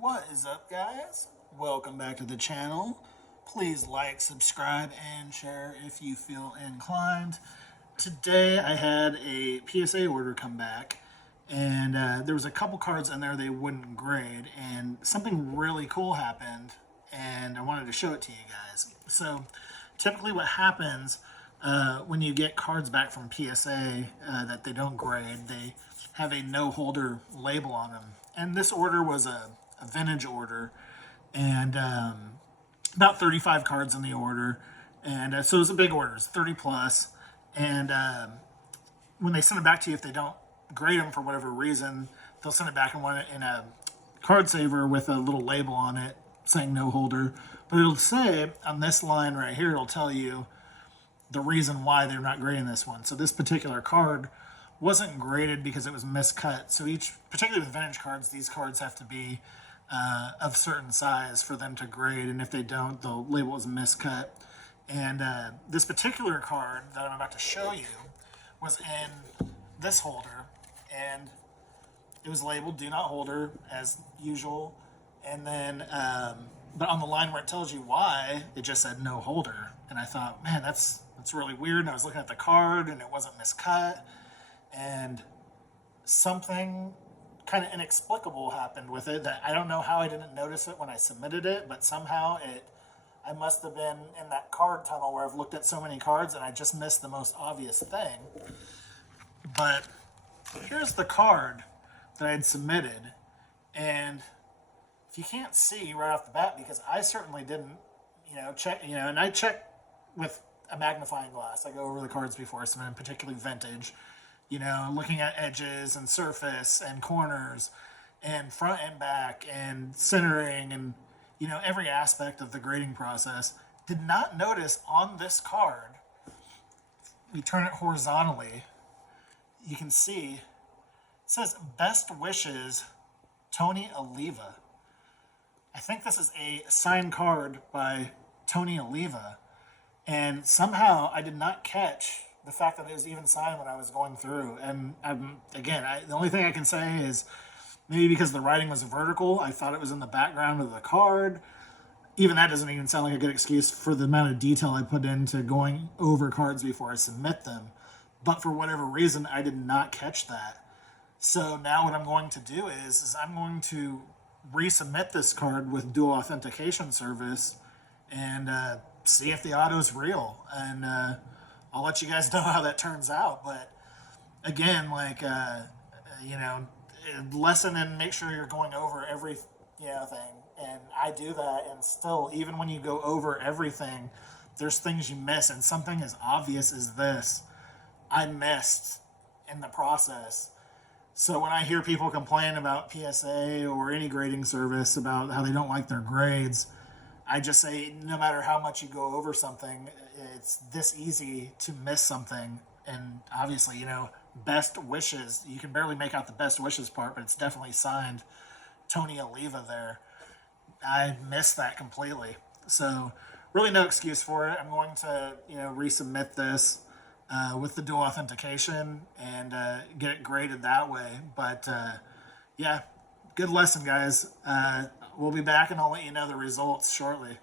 What is up, guys? Welcome back to the channel. Please like, subscribe, and share if you feel inclined. Today I had a PSA order come back, and there was a couple cards in there they wouldn't grade, and something really cool happened, and I wanted to show it to you guys. So typically what happens when you get cards back from PSA that they don't grade, they have a no holder label on them. And this order was a vintage order, and about 35 cards in the order. And so it was a big order, it's 30 plus. And when they send it back to you, if they don't grade them for whatever reason, they'll send it back in a card saver with a little label on it saying no holder. But it'll say on this line right here, it'll tell you the reason why they're not grading this one. So this particular card wasn't graded because it was miscut. So particularly with vintage cards, these cards have to be of certain size for them to grade, and if they don't, the label is miscut. And this particular card that I'm about to show you was in this holder, and it was labeled "Do Not Holder" as usual. And then, but on the line where it tells you why, it just said "No Holder." And I thought, man, that's really weird. And I was looking at the card, and it wasn't miscut, and something kind of inexplicable happened with it that I don't know how I didn't notice it when I submitted it, but somehow I must have been in that card tunnel where I've looked at so many cards and I just missed the most obvious thing. But here's the card that I had submitted, and if you can't see right off the bat, because I certainly didn't, check, and I check with a magnifying glass. I go over the cards before I submit, particularly vintage, looking at edges and surface and corners and front and back and centering and, every aspect of the grading process. Did not notice on this card, we turn it horizontally, you can see it says "Best Wishes, Tony Oliva." I think this is a signed card by Tony Oliva, and somehow I did not catch the fact that it was even signed when I was going through. And the only thing I can say is maybe because the writing was vertical, I thought it was in the background of the card. Even that doesn't even sound like a good excuse for the amount of detail I put into going over cards before I submit them. But for whatever reason, I did not catch that. So now what I'm going to do is I'm going to resubmit this card with dual authentication service and see if the auto is real. And I'll let you guys know how that turns out. But again, lesson and make sure you're going over every thing. And I do that, and still, even when you go over everything, there's things you miss. And something as obvious as this, I missed in the process. So when I hear people complain about PSA or any grading service about how they don't like their grades, I just say, no matter how much you go over something, it's this easy to miss something. And obviously, best wishes, you can barely make out the best wishes part, but it's definitely signed Tony Oliva there. I missed that completely. So really no excuse for it. I'm going to, resubmit this with the dual authentication and get it graded that way. But yeah, good lesson, guys. We'll be back, and I'll let you know the results shortly.